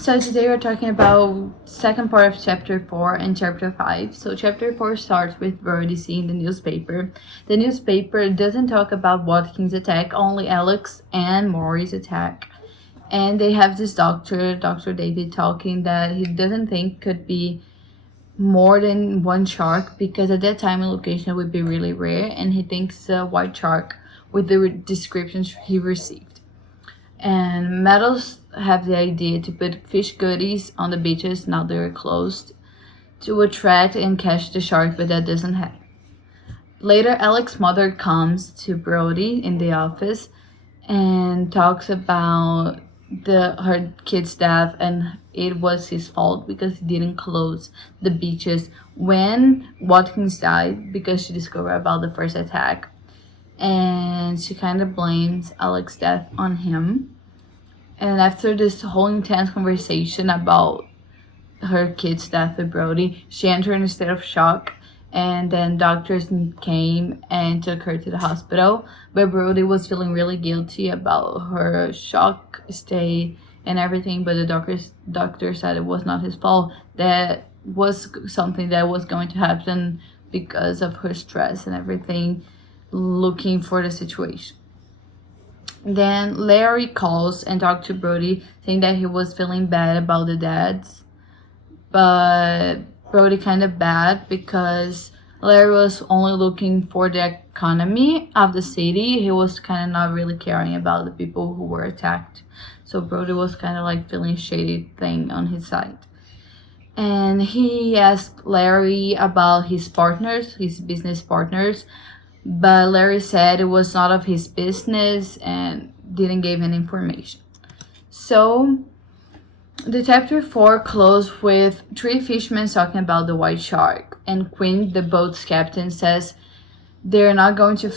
So today we're talking about second part of chapter 4 and chapter 5. So chapter 4 starts with Brody seeing the newspaper. The newspaper doesn't talk about Watkins' attack, only Alex and Maury's attack. And they have this doctor, Dr. David, talking that he doesn't think could be more than one shark because at that time and location would be really rare, and he thinks a white shark with the descriptions he received. And Metals have the idea to put fish goodies on the beaches now they're closed to attract and catch the shark, but that doesn't happen. Later, Alex's mother comes to Brody in the office and talks about her kid's death, and it was his fault because he didn't close the beaches when Watkins died because she discovered about the first attack, and she kind of blames Alex's death on him. And after this whole intense conversation about her kid's death with Brody, she entered in a state of shock, and then doctors came and took her to the hospital. But Brody was feeling really guilty about her shock stay and everything, but the doctor said it was not his fault. That was something that was going to happen because of her stress and everything, looking for the situation. Then Larry calls and talks to Brody, saying that he was feeling bad about the dads, but Brody kind of bad because Larry was only looking for the economy of the city. He was kind of not really caring about the people who were attacked. So Brody was kind of like feeling shady thing on his side. And he asked Larry about his partners, his business partners, but Larry said it was not of his business and didn't give any information. So the chapter 4 closed with 3 fishermen talking about the white shark, and Quinn, the boat's captain, says they're not going to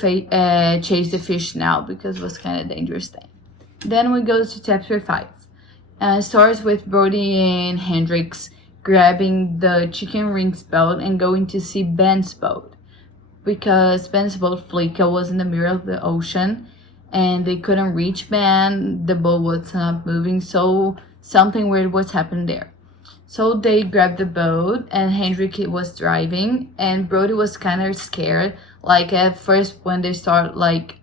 chase the fish now because it was kind of a dangerous thing. Then we go to chapter 5. It starts with Brody and Hendrix grabbing the chicken rings boat and going to see Ben's boat, because Ben's boat Flicka was in the middle of the ocean and they couldn't reach Ben. The boat was not moving, so something weird was happening there. So they grabbed the boat and Hendrik was driving, and Brody was kind of scared. Like at first when they start like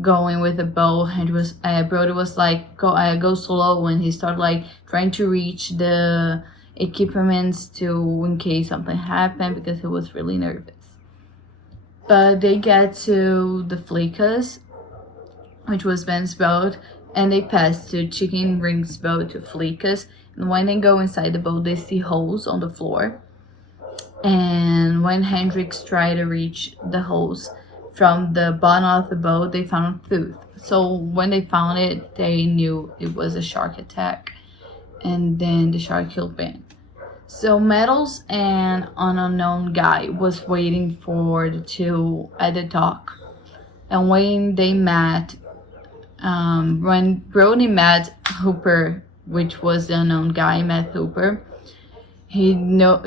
going with the boat, Brody was like go slow when he started like trying to reach the equipments to in case something happened because he was really nervous. But they get to the Flickas, which was Ben's boat, and they pass to Chicken Ring's boat to Flickas. And when they go inside the boat, they see holes on the floor. And when Hendrix tried to reach the holes from the bottom of the boat, they found a tooth. So when they found it, they knew it was a shark attack. And then the shark killed Ben. So Metals and an unknown guy was waiting for the two at the dock. And when they met, when Brody met Hooper, which was the unknown guy, met Hooper, he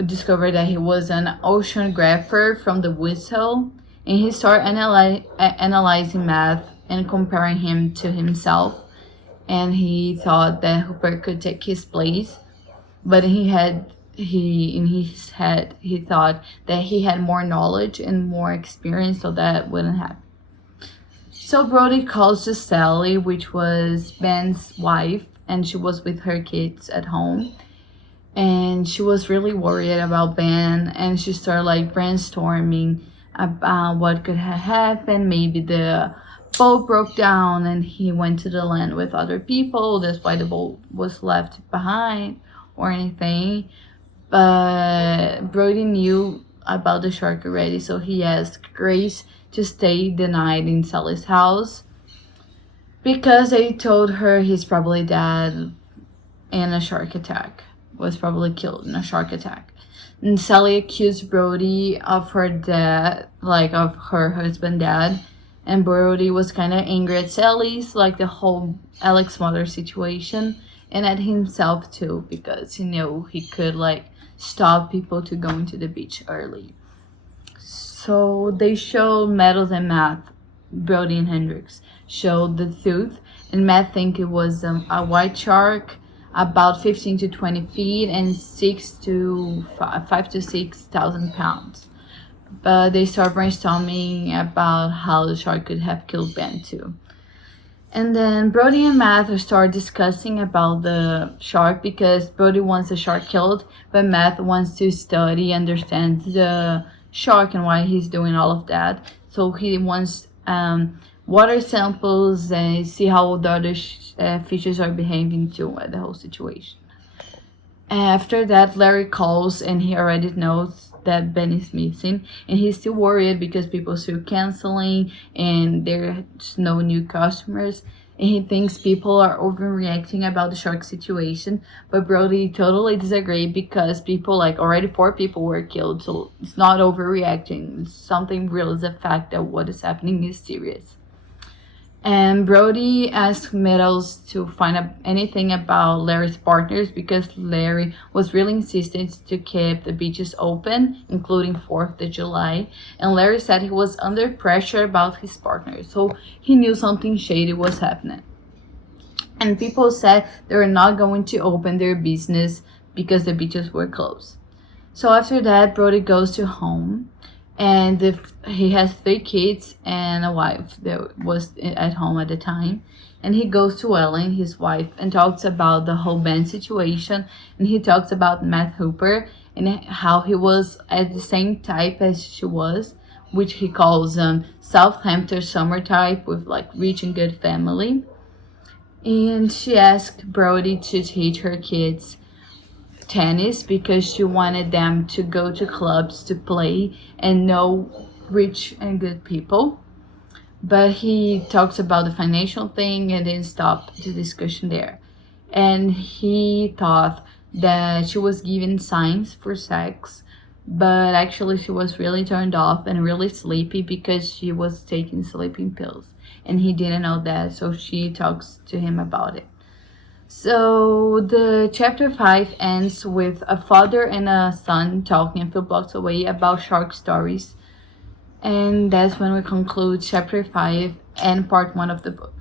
discovered that he was an oceanographer from the Whistle, and he started analyzing math and comparing him to himself. And he thought that Hooper could take his place, but in his head he thought that he had more knowledge and more experience, so that wouldn't happen. So Brody calls to Sally, which was Ben's wife, and she was with her kids at home, and she was really worried about Ben, and she started like brainstorming about what could have happened. Maybe the boat broke down and he went to the land with other people, that's why the boat was left behind or anything. But Brody knew about the shark already, so he asked Grace to stay the night in Sally's house because they told her he's probably dead in a shark attack, was probably killed in a shark attack. And Sally accused Brody of her death, like of her husband dead, and Brody was kind of angry at Sally's, like the whole Alex mother situation, and at himself too, because he knew he could like stop people to going to the beach early. So they showed Metals and Matt, Brody and Hendrix showed the tooth, and Matt think it was a white shark, about 15 to 20 feet and 5 to 6,000 pounds. But they start brainstorming about how the shark could have killed Ben too. And then Brody and Matt start discussing about the shark because Brody wants the shark killed, but Matt wants to study, understand the shark and why he's doing all of that. So he wants water samples and see how the other fishes are behaving to the whole situation. After that, Larry calls and he already knows that Ben is missing, and he's still worried because people are still canceling and there's no new customers, and he thinks people are overreacting about the shark situation. But Brody totally disagrees because people, like, already 4 people were killed, so it's not overreacting. It's something real. Is the fact that what is happening is serious. And Brody asked Meadows to find out anything about Larry's partners because Larry was really insistent to keep the beaches open, including 4th of July. And Larry said he was under pressure about his partners, so he knew something shady was happening. And people said they were not going to open their business because the beaches were closed. So after that, Brody goes to home. And he has 3 kids and a wife that was at home at the time. And he goes to Ellen, his wife, and talks about the whole band situation. And he talks about Matt Hooper and how he was at the same type as she was, which he calls Southampton summer type with like rich and good family. And she asked Brody to teach her kids tennis because she wanted them to go to clubs to play and know rich and good people. But he talks about the financial thing and then stopped the discussion there. And he thought that she was giving signs for sex, but actually she was really turned off and really sleepy because she was taking sleeping pills, and he didn't know that, so she talks to him about it. So the chapter 5 ends with a father and a son talking a few blocks away about shark stories. And that's when we conclude chapter 5 and part 1 of the book.